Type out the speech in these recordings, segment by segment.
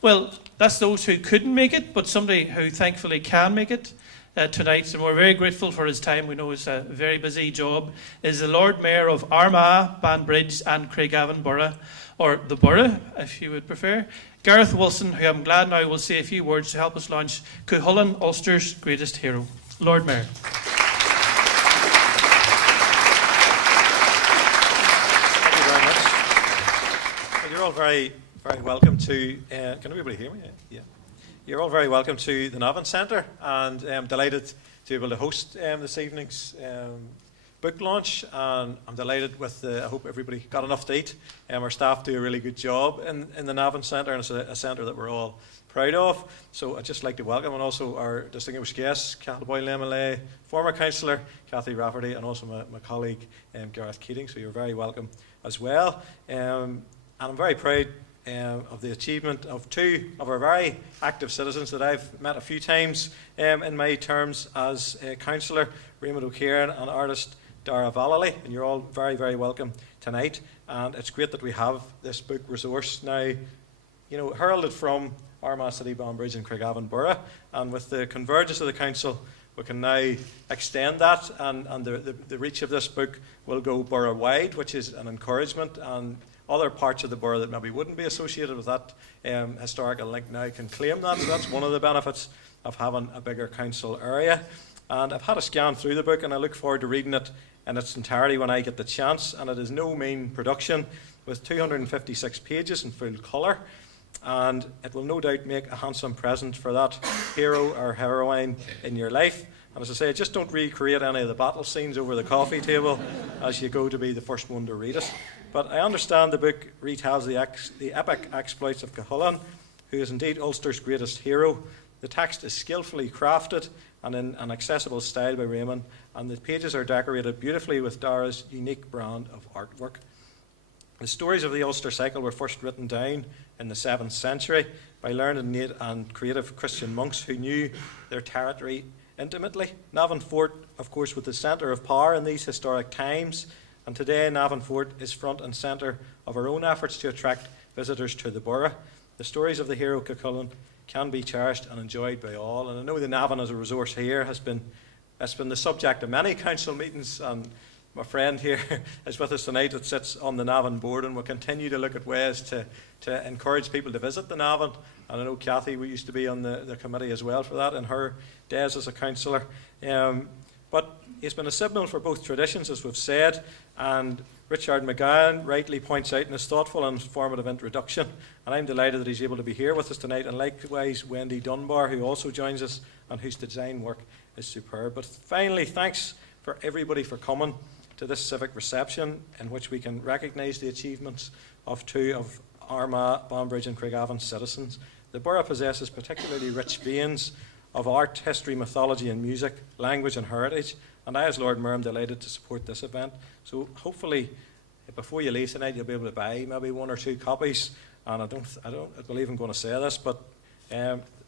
Well, that's those who couldn't make it, but somebody who thankfully can make it tonight, and we're very grateful for his time. We know it's a very busy job, is the Lord Mayor of Ard-mhe, Banbridge and Craigavon Borough, or the Borough, if you would prefer, Gareth Wilson, who I'm glad now will say a few words to help us launch Cúchulainn, Ulster's greatest hero. Lord Mayor. Thank you very much. Well, you're all very welcome to, can everybody hear me? Yeah. You're all very welcome to the Navan Centre, and I'm delighted to be able to host this evening's book launch, and I'm delighted with I hope everybody got enough to eat. Our staff do a really good job in the Navan Centre, and it's a centre that we're all proud of. So I'd just like to welcome, and also our distinguished guests, Linn, former councillor Cathy Rafferty, and also my colleague Gareth Keating, so you're very welcome as well. And I'm very proud of the achievement of two of our very active citizens that I've met a few times in my terms as councillor, Raymond O'Kieran and artist Dara Vallely, and you're all very, very welcome tonight. And it's great that we have this book resource now, heralded from Armagh City, Banbridge and Craigavon Borough, and with the convergence of the council we can now extend that, and the reach of this book will go borough wide, which is an encouragement, and other parts of the borough that maybe wouldn't be associated with that historical link now can claim that. So that's one of the benefits of having a bigger council area. And I've had a scan through the book, and I look forward to reading it in its entirety when I get the chance. And it is no mean production, with 256 pages in full colour. And it will no doubt make a handsome present for that hero or heroine in your life. And as I say, just don't recreate any of the battle scenes over the coffee table as you go to be the first one to read it. But I understand the book retells the epic exploits of Cúchulainn, who is indeed Ulster's greatest hero. The text is skillfully crafted and in an accessible style by Raymond, and the pages are decorated beautifully with Dara's unique brand of artwork. The stories of the Ulster cycle were first written down in the 7th century by learned and creative Christian monks who knew their territory intimately. Navan Fort, of course, was the centre of power in these historic times, and today Navan Fort is front and centre of our own efforts to attract visitors to the borough. The stories of the hero Cúchulainn can be cherished and enjoyed by all, and I know the Navan as a resource here has been the subject of many council meetings, and my friend here is with us tonight that sits on the Navan board, and we'll continue to look at ways to encourage people to visit the Navan. And I know Cathy, we used to be on the committee as well for that in her days as a councillor. But he's been a signal for both traditions, as we've said, and Richard McGowan rightly points out in his thoughtful and informative introduction, and I'm delighted that he's able to be here with us tonight, and likewise Wendy Dunbar, who also joins us and whose design work is superb. But finally, thanks for everybody for coming to this civic reception in which we can recognise the achievements of two of Armagh, Banbridge and Craigavon citizens. The borough possesses particularly rich veins of art, history, mythology and music, language and heritage, and I as Lord Mayor am delighted to support this event. So hopefully before you leave tonight you'll be able to buy maybe one or two copies, and I believe I'm going to say this, but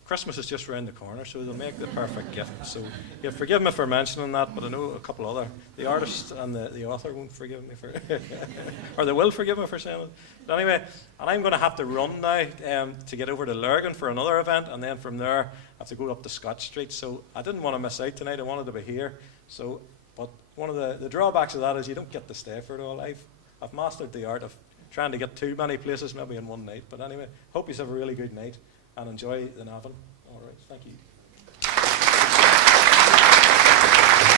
Christmas is just around the corner, so they'll make the perfect gift. So you'll forgive me for mentioning that, but I know a couple other, the artist and the author won't forgive me for or they will forgive me for saying it. But anyway, and I'm going to have to run now to get over to Lurgan for another event, and then from there I have to go up to Scott Street. So I didn't want to miss out tonight, I wanted to be here. So, but one of the drawbacks of that is you don't get to stay for it all. I've mastered the art of trying to get too many places maybe in one night. But anyway, hope you have a really good night and enjoy the Navan. All right, thank you.